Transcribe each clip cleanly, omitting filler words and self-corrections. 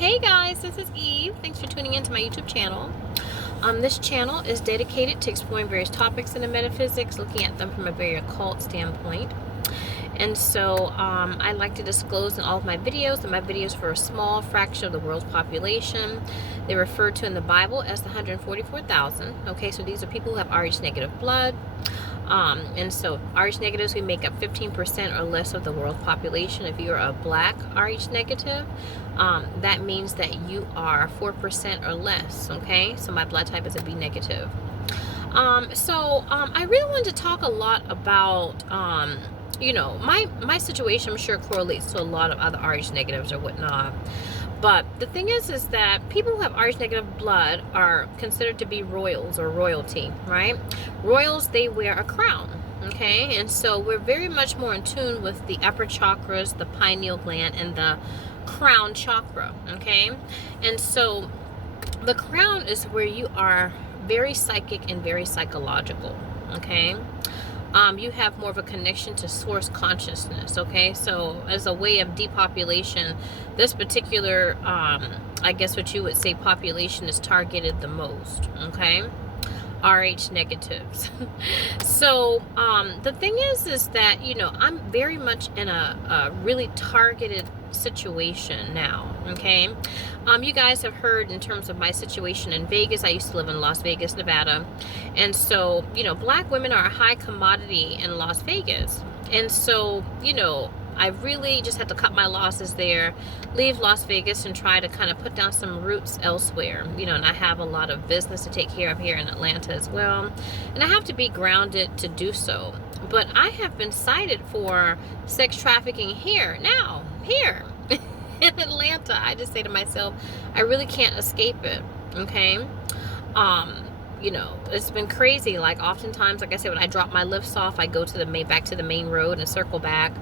Hey guys, this is Eve. Thanks for tuning into my YouTube channel. This channel is dedicated to exploring various topics in the metaphysics, looking at them from a very occult standpoint. And so I like to disclose in all of my videos that my videos for a small fraction of the world's population. They're referred to in the Bible as the 144,000. Okay, so these are people who have Rh negative blood. And so Rh negatives, we make up 15% or less of the world population. If you're a black Rh negative, that means that you are 4% or less. Okay, so my blood type is a B negative. I really wanted to talk a lot about my situation. I'm sure correlates to a lot of other Rh negatives or whatnot. But the thing is that people who have Rh negative blood are considered to be royals or royalty, right? Royals, they wear a crown, okay? And so we're very much more in tune with the upper chakras, the pineal gland, and the crown chakra, okay? And so the crown is where you are very psychic and very psychological, okay? You have more of a connection to source consciousness, okay? So as a way of depopulation, this particular, I guess what you would say, population is targeted the most, okay? Rh negatives. So the thing is that, I'm very much in a really targeted situation now, okay? You guys have heard in terms of my situation in Vegas. I used to live in Las Vegas, Nevada. And so, black women are a high commodity in Las Vegas. And so, I really just had to cut my losses there, leave Las Vegas, and try to kind of put down some roots elsewhere. And I have a lot of business to take care of here in Atlanta as well. And I have to be grounded to do so. But I have been cited for sex trafficking here in Atlanta. I just say to myself, I really can't escape it, okay? It's been crazy. Like, oftentimes, like I said, when I drop my lifts off, I go to back to the main road and circle back.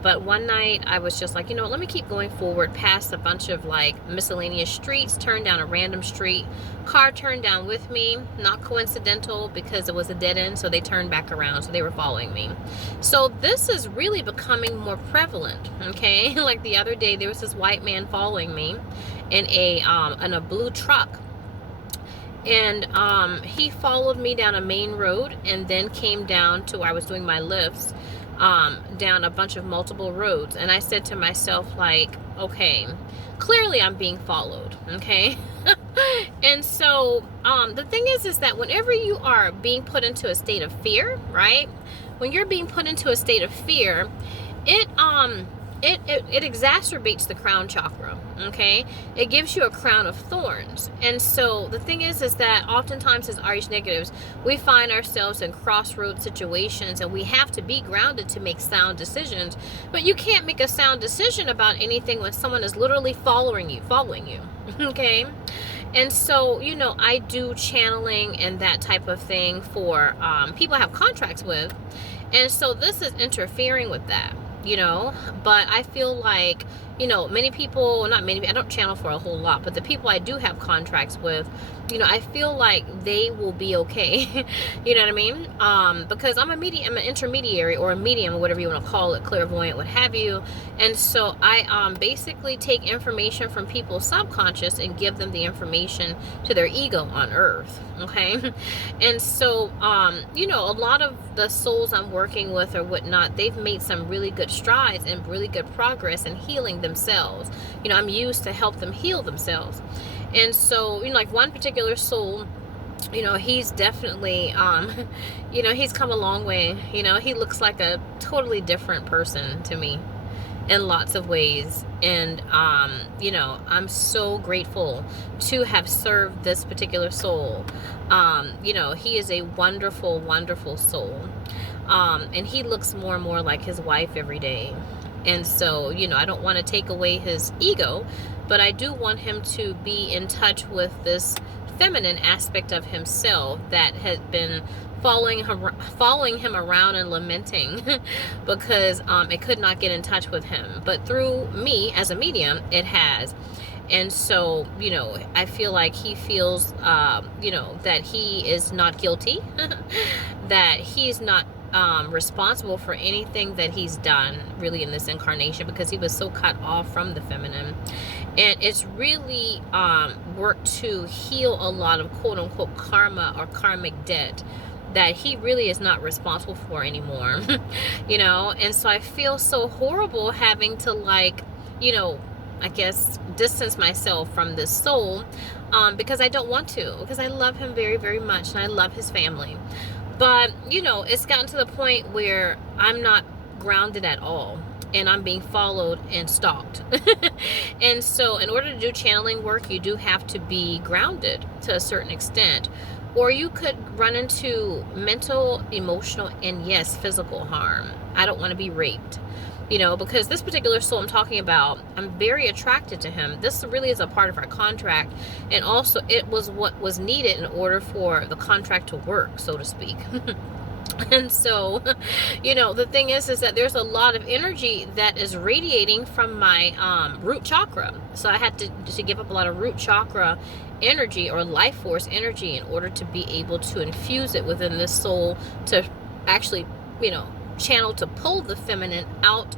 But one night I was just like, let me keep going forward past a bunch of like miscellaneous streets, turned down a random street. Car turned down with me, not coincidental because it was a dead end, so they turned back around, so they were following me. So this is really becoming more prevalent, okay? Like the other day, there was this white man following me in a blue truck. And he followed me down a main road and then came down to where I was doing my lifts, down a bunch of multiple roads. And I said to myself, like, okay, clearly I'm being followed, okay? And so the thing is that whenever you are being put into a state of fear, right? When you're being put into a state of fear, it exacerbates the crown chakra, okay? It gives you a crown of thorns. And so the thing is that oftentimes as Rh negatives, we find ourselves in crossroad situations, and we have to be grounded to make sound decisions. But you can't make a sound decision about anything when someone is literally following you, okay? And so, I do channeling and that type of thing for people I have contracts with. And so this is interfering with that. But I feel like, many people, not many, I don't channel for a whole lot, but the people I do have contracts with, I feel like they will be okay. You know what I mean? Because I'm an intermediary or a medium or whatever you want to call it, clairvoyant, what have you. And so I basically take information from people's subconscious and give them the information to their ego on earth. Okay. And so, a lot of the souls I'm working with or whatnot, they've made some really good strides and really good progress in healing themselves. I'm used to help them heal themselves. And so, like one particular soul, he's definitely, he's come a long way. He looks like a totally different person to me in lots of ways. And, I'm so grateful to have served this particular soul. He is a wonderful, wonderful soul. And he looks more and more like his wife every day. And so, I don't want to take away his ego, but I do want him to be in touch with this feminine aspect of himself that has been following him around and lamenting because it could not get in touch with him. But through me as a medium, it has. And so, I feel like he feels, that he is not guilty, that he's not responsible for anything that he's done really in this incarnation, because he was so cut off from the feminine. And it's really worked to heal a lot of quote unquote karma or karmic debt that he really is not responsible for anymore. And so I feel so horrible having to, like, I guess distance myself from this soul, because I don't want to, because I love him very, very much, and I love his family. But it's gotten to the point where I'm not grounded at all, and I'm being followed and stalked. And so in order to do channeling work, you do have to be grounded to a certain extent, or you could run into mental, emotional, and yes, physical harm. I don't want to be raped, because this particular soul I'm talking about, I'm very attracted to him. This really is a part of our contract, and also it was what was needed in order for the contract to work, so to speak. And so, the thing is that there's a lot of energy that is radiating from my root chakra. So I had to give up a lot of root chakra energy or life force energy in order to be able to infuse it within this soul to actually, channel, to pull the feminine out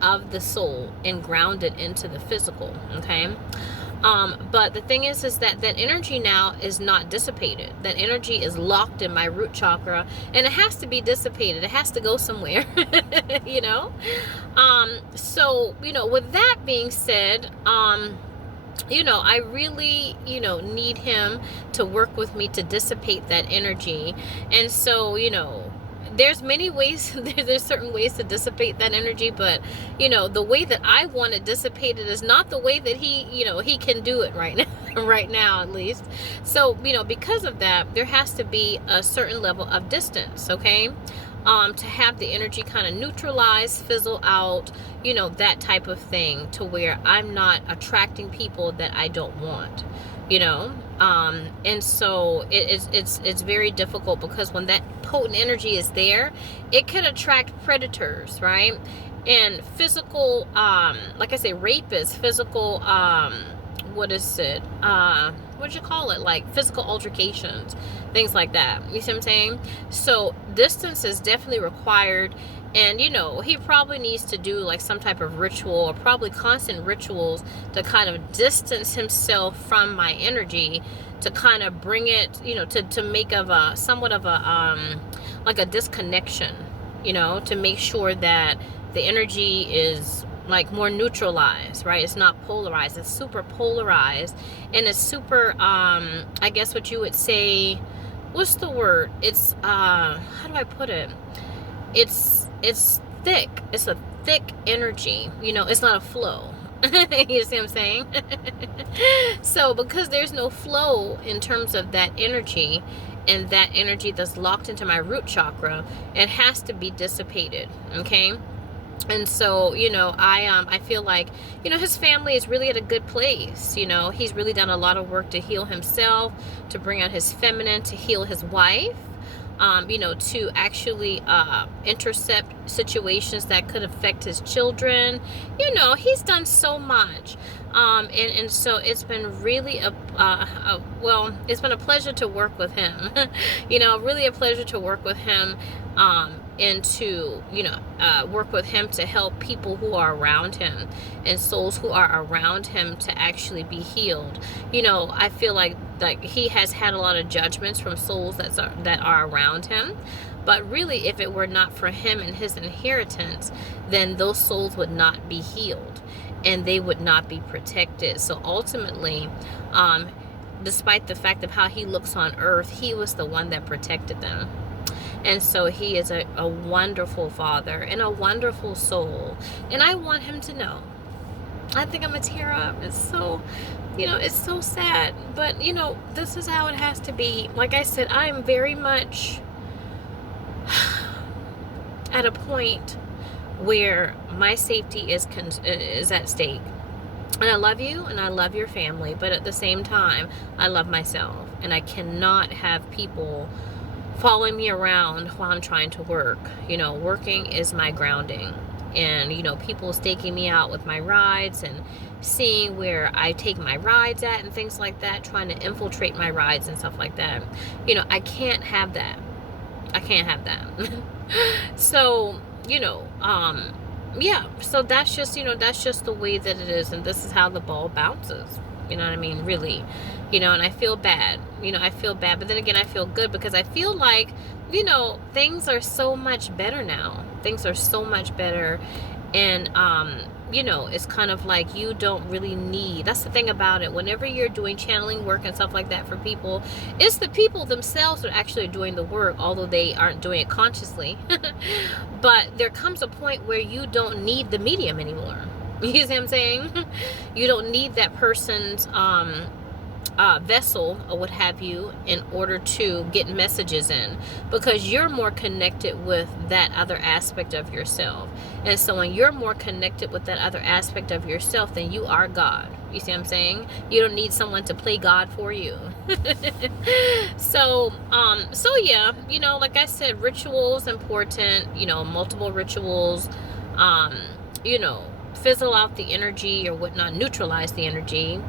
of the soul and ground it into the physical. Okay. But the thing is that energy now is not dissipated. That energy is locked in my root chakra, and it has to be dissipated. It has to go somewhere, So, with that being said, I really, need him to work with me to dissipate that energy. And so, there's many ways, there's certain ways to dissipate that energy, but the way that I want it dissipated is not the way that he can do it right now, right now at least. So because of that, there has to be a certain level of distance, okay, to have the energy kind of neutralize, fizzle out, that type of thing, to where I'm not attracting people that I don't want. And so it's very difficult, because when that potent energy is there, it can attract predators, right? And physical, like I say, rapists, physical, what is it? What'd you call it? Like physical altercations, things like that. You see what I'm saying? So distance is definitely required. And he probably needs to do like some type of ritual, or probably constant rituals, to kind of distance himself from my energy, to kind of bring it, to make of a somewhat of a like a disconnection, to make sure that the energy is like more neutralized, right? It's not polarized. It's super polarized, and it's super I guess what you would say, what's the word? It's how do I put it? It's thick. It's a thick energy. It's not a flow. You see what I'm saying? So because there's no flow in terms of that energy, and that energy that's locked into my root chakra, it has to be dissipated. Okay. And so, I feel like, his family is really at a good place. He's really done a lot of work to heal himself, to bring out his feminine, to heal his wife. To actually intercept situations that could affect his children. He's done so much. And so it's been really it's been a pleasure to work with him. Really a pleasure to work with him, and to, work with him to help people who are around him, and souls who are around him, to actually be healed. I feel like he has had a lot of judgments from souls that are around him. But really, if it were not for him and his inheritance, then those souls would not be healed, and they would not be protected. So ultimately, despite the fact of how he looks on earth, he was the one that protected them. And so he is a wonderful father and a wonderful soul. And I want him to know. I think I'm going to tear up. It's so, it's so sad. But, this is how it has to be. Like I said, I am very much at a point where my safety is at stake. And I love you, and I love your family. But at the same time, I love myself. And I cannot have people following me around while I'm trying to work. Working is my grounding. And, people staking me out with my rides, and seeing where I take my rides at and things like that, trying to infiltrate my rides and stuff like that. I can't have that. I can't have that. So, yeah, so that's just, that's just the way that it is, and this is how the ball bounces. You know what I mean? Really. And I feel bad. I feel bad, but then again, I feel good because I feel like, things are so much better now. Things are so much better. And, it's kind of like you don't really need, that's the thing about it. Whenever you're doing channeling work and stuff like that for people, it's the people themselves that are actually doing the work, although they aren't doing it consciously. But there comes a point where you don't need the medium anymore. You see what I'm saying? You don't need that person's vessel or what have you in order to get messages in, because you're more connected with that other aspect of yourself. And so when you're more connected with that other aspect of yourself, then you are God. You see what I'm saying? You don't need someone to play God for you. So yeah, like I said, rituals important, multiple rituals, fizzle out the energy or whatnot, neutralize the energy.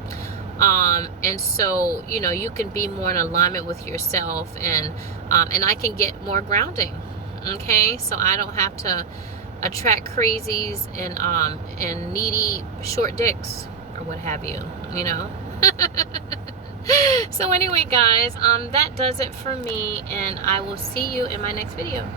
And so, you can be more in alignment with yourself, and I can get more grounding. Okay. So I don't have to attract crazies and needy short dicks or what have you, So anyway, guys, that does it for me, and I will see you in my next video.